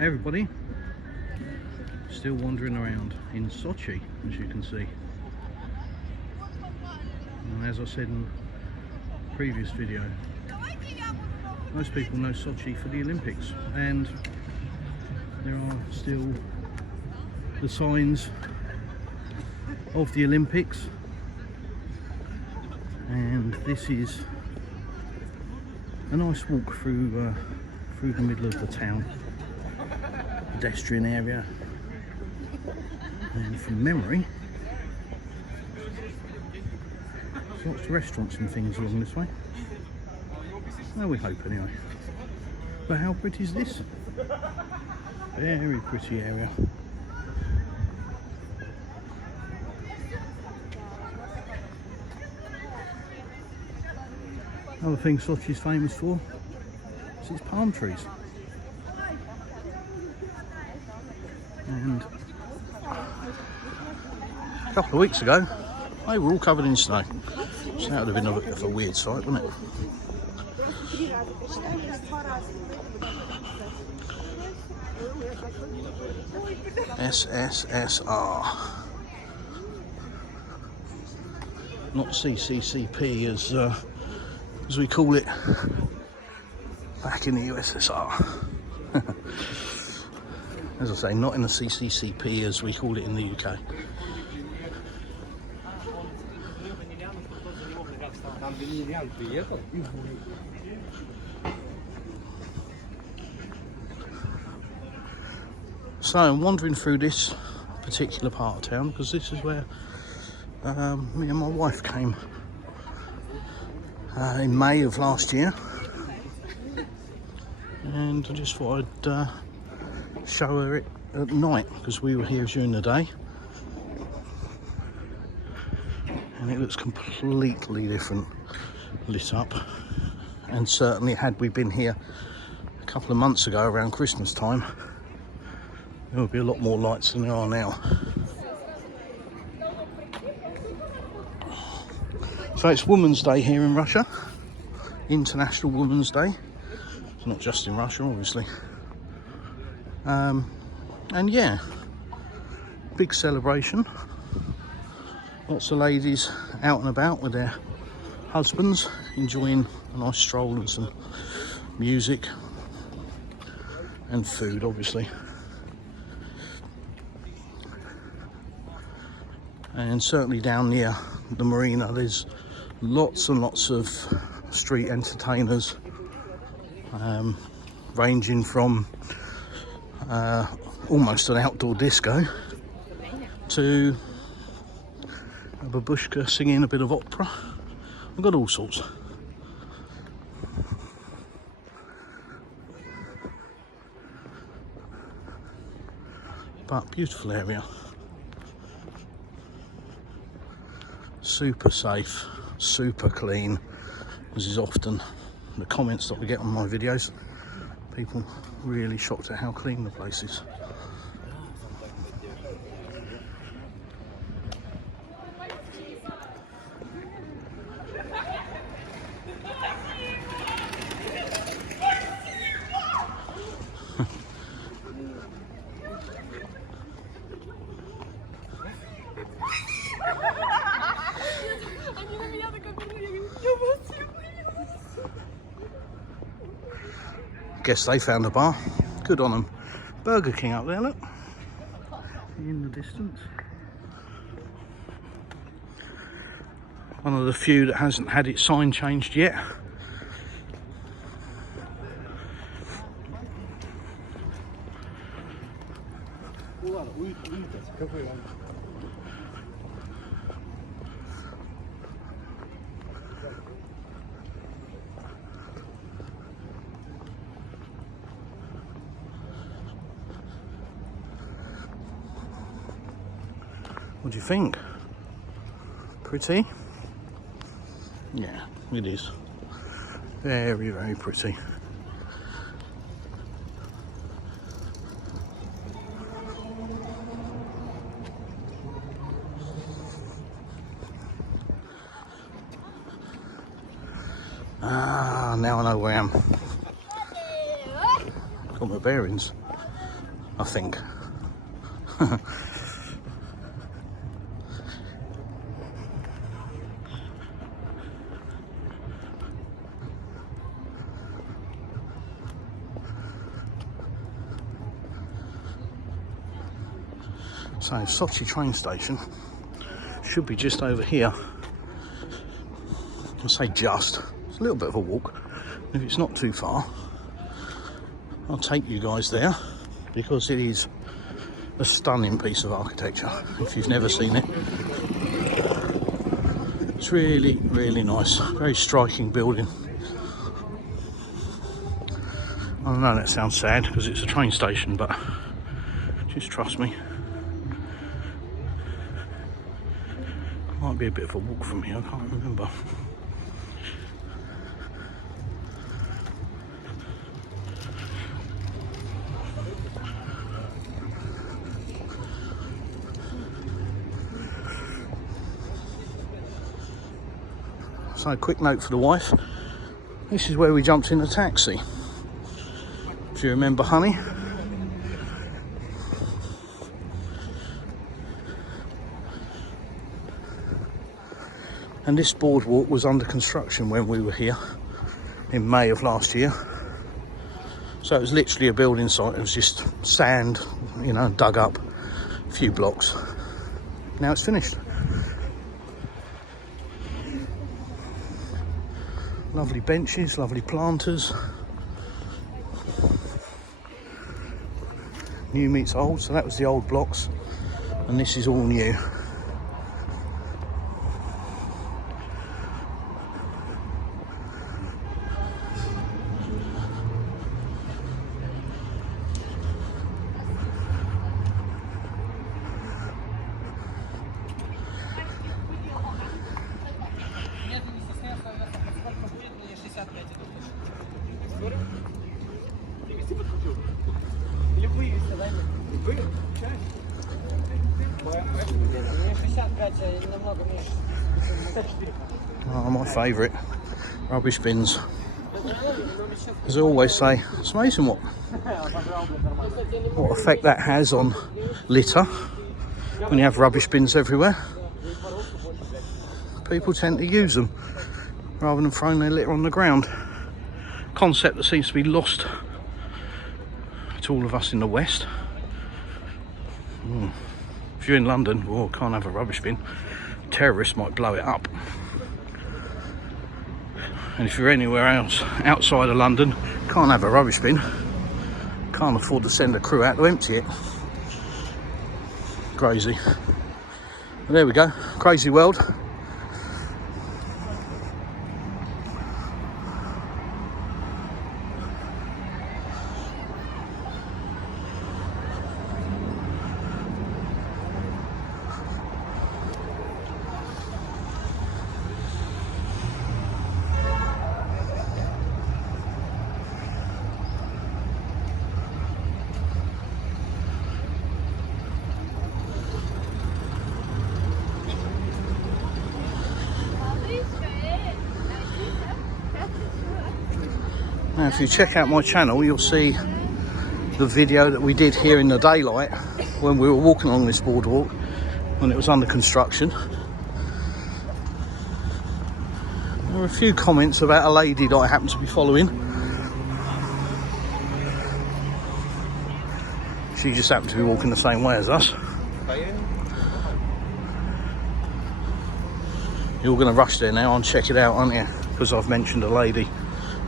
Hey everybody, still wandering around in Sochi, as you can see. And as I said in the previous video, most people know Sochi for the Olympics, and there are still the signs of the Olympics, and this is a nice walk through the middle of the town. Pedestrian area, and from memory there's lots of restaurants and things along this way. Well, we hope anyway. But how pretty is this? Very pretty area. Another thing Sochi's famous for is its palm trees. And a couple of weeks ago, they were all covered in snow. So that would have been a bit of a weird sight, wouldn't it? SSSR. Not CCCP as we call it back in the USSR. As I say, not in the CCCP as we call it in the UK. So I'm wandering through this particular part of town because this is where me and my wife came in May of last year, and I just thought I'd show her it at night because we were here during the day, and it looks completely different lit up. And certainly had we been here a couple of months ago around Christmas time, there would be a lot more lights than there are now. So it's Women's Day here in Russia, International Women's Day. It's not just in Russia, obviously. And yeah, big celebration. Lots of ladies out and about with their husbands, enjoying a nice stroll and some music and food, obviously. And certainly down near the marina, there's lots and lots of street entertainers, ranging from almost an outdoor disco to a babushka singing a bit of opera. We've got all sorts. But beautiful area. Super safe, super clean. This is often the comments that we get on my videos. People really shocked at how clean the place is. Guess they found a bar. Good on them. Burger King up there, look. In the distance. One of the few that hasn't had its sign changed yet. What do you think? Pretty? Yeah, it is. Very, very pretty. Ah, now I know where I am. Got my bearings. I think. So Sochi train station should be just over here. I say just, it's a little bit of a walk. If it's not too far, I'll take you guys there, because it is a stunning piece of architecture if you've never seen it. It's really, really nice, very striking building. I know that sounds sad because it's a train station, but just trust me. Might be a bit of a walk from here, I can't remember. So, a quick note for the wife. This is where we jumped in a taxi. If you remember, honey. And this boardwalk was under construction when we were here in May of last year. So it was literally a building site. It was just sand, you know, dug up a few blocks. Now it's finished. Lovely benches, lovely planters. New meets old, so that was the old blocks, and this is all new. Oh, my favourite, rubbish bins. As I always say, it's amazing what effect that has on litter when you have rubbish bins everywhere. People tend to use them rather than throwing their litter on the ground. Concept that seems to be lost to all of us in the West. If you're in London, well, can't have a rubbish bin. Terrorists might blow it up. And if you're anywhere else outside of London, can't have a rubbish bin. Can't afford to send a crew out to empty it. Crazy. But there we go, crazy world. Now, if you check out my channel, you'll see the video that we did here in the daylight when we were walking along this boardwalk when it was under construction. There were a few comments about a lady that I happened to be following. She just happened to be walking the same way as us. You're going to rush there now and check it out, aren't you? Because I've mentioned a lady.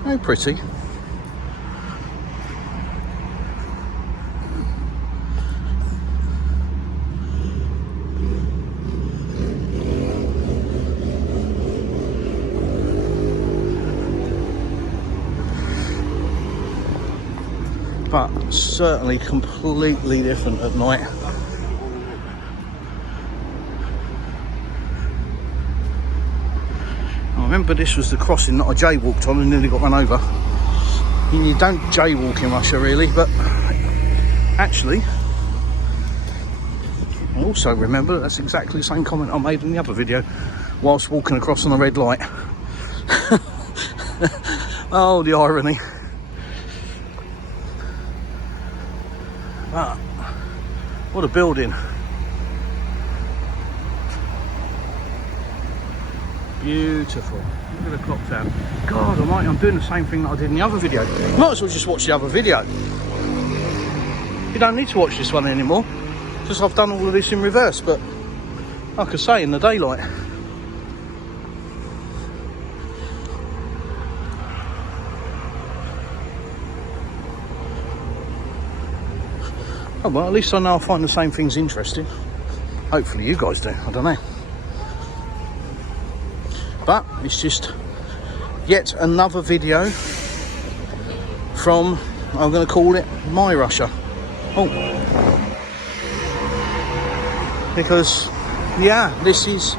Very pretty. But certainly completely different at night. I remember this was the crossing that I jaywalked on and nearly got run over. You don't jaywalk in Russia really, but actually I also remember that's exactly the same comment I made in the other video whilst walking across on a red light. Oh, the irony. But what a building. Beautiful. Look at the clock tower. God almighty, I'm doing the same thing that I did in the other video. You might as well just watch the other video. You don't need to watch this one anymore, because I've done all of this in reverse, but like I say, in the daylight. Oh well, at least I know I find the same things interesting. Hopefully you guys do, I don't know. But it's just yet another video from, I'm going to call it my Russia. Oh, because yeah, this is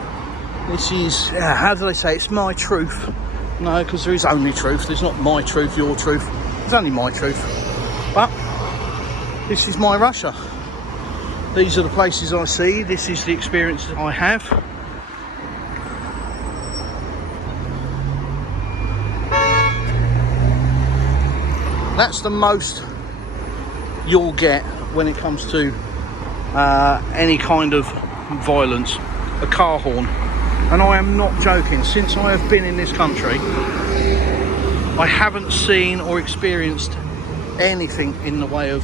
how do they say, it's my truth. No, because there is only truth. There's not my truth, your truth. There's only my truth. But this is my Russia. These are the places I see. This is the experiences I have. That's the most you'll get when it comes to any kind of violence, a car horn. And I am not joking. Since I have been in this country, I haven't seen or experienced anything in the way of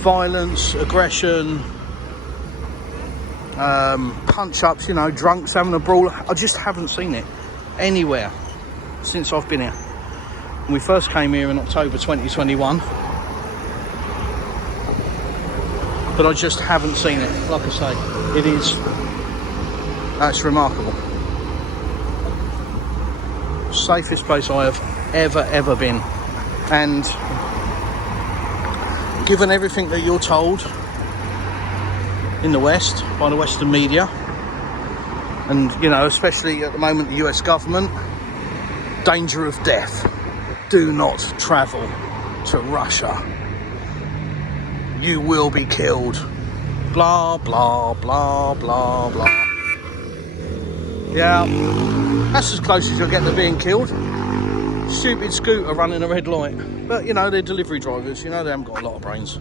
violence, aggression, punch-ups, you know, drunks having a brawl. I just haven't seen it anywhere since I've been here. We first came here in October 2021, but I just haven't seen it. Like I say, that's remarkable. Safest place I have ever been. And given everything that you're told in the West by the Western media, and you know, especially at the moment, the US government, danger of death. Do not travel to Russia. You will be killed. Blah, blah, blah, blah, blah. Yeah, that's as close as you'll get to being killed. Stupid scooter running a red light. But, you know, they're delivery drivers. You know, they haven't got a lot of brains.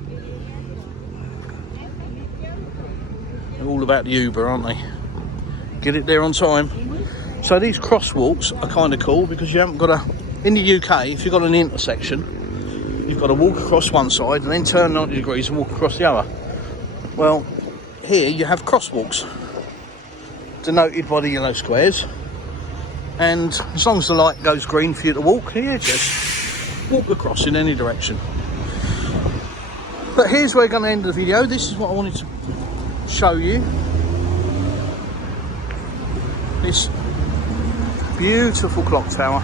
They're all about the Uber, aren't they? Get it there on time. So these crosswalks are kind of cool, because you haven't got to... In the UK, if you've got an intersection, you've got to walk across one side and then turn 90 degrees and walk across the other. Well, here you have crosswalks denoted by the yellow squares, and as long as the light goes green for you to walk, you just walk across in any direction. But here's where we're going to end the video. This is what I wanted to show you. This beautiful clock tower.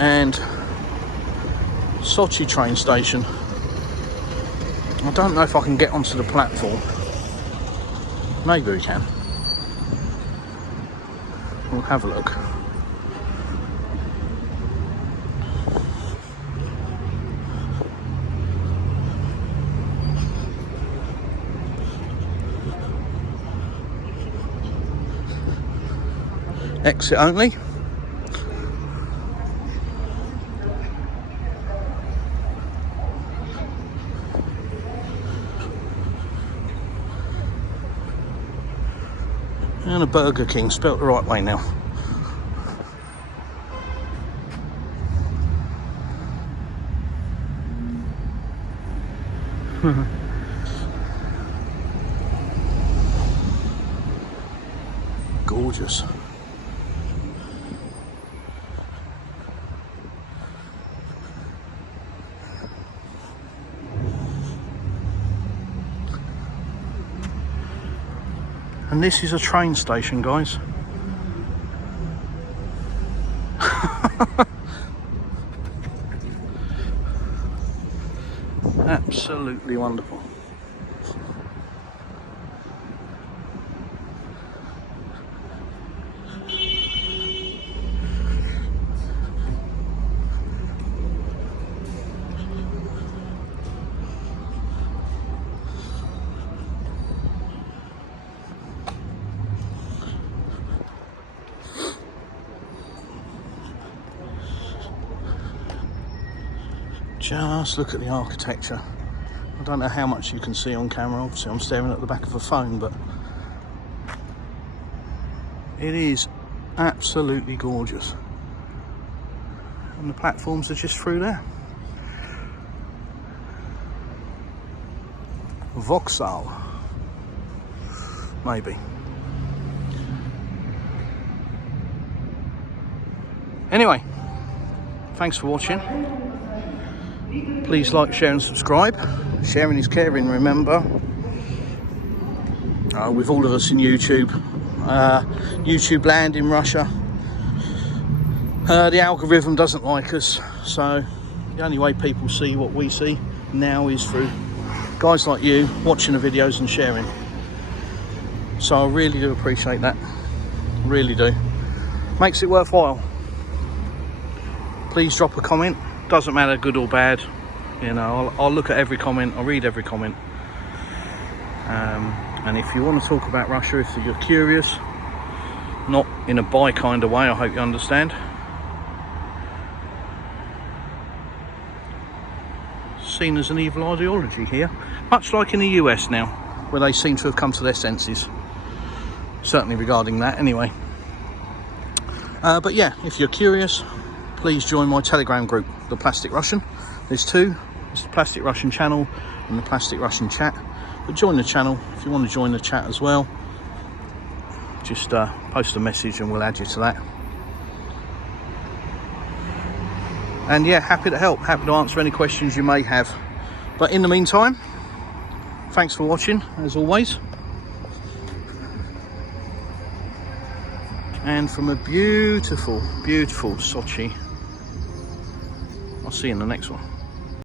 And Sochi train station. I don't know if I can get onto the platform. Maybe we can. We'll have a look. Exit only. And a Burger King, spelt the right way now. Gorgeous. And this is a train station, guys. Absolutely wonderful. Just look at the architecture. I don't know how much you can see on camera, obviously I'm staring at the back of a phone, but it is absolutely gorgeous. And the platforms are just through there. Vauxhall, maybe. Anyway, thanks for watching. Please like, share and subscribe. Sharing is caring, remember. With all of us in YouTube. YouTube land in Russia. The algorithm doesn't like us, so the only way people see what we see now is through guys like you watching the videos and sharing. So I really do appreciate that. Really do. Makes it worthwhile. Please drop a comment. Doesn't matter good or bad. You know, I'll look at every comment. I'll read every comment. And if you want to talk about Russia, if you're curious, not in a buy kind of way, I hope you understand. Seen as an evil ideology here, much like in the US now, where they seem to have come to their senses, certainly regarding that anyway. But yeah, if you're curious, please join my Telegram group, the Plastic Russian. There's two. It's the Plastic Russian channel and the Plastic Russian chat. But join the channel if you want to join the chat as well. Just post a message and we'll add you to that. And yeah, happy to help, happy to answer any questions you may have. But in the meantime, thanks for watching, as always. And from a beautiful, beautiful Sochi, I'll see you in the next one.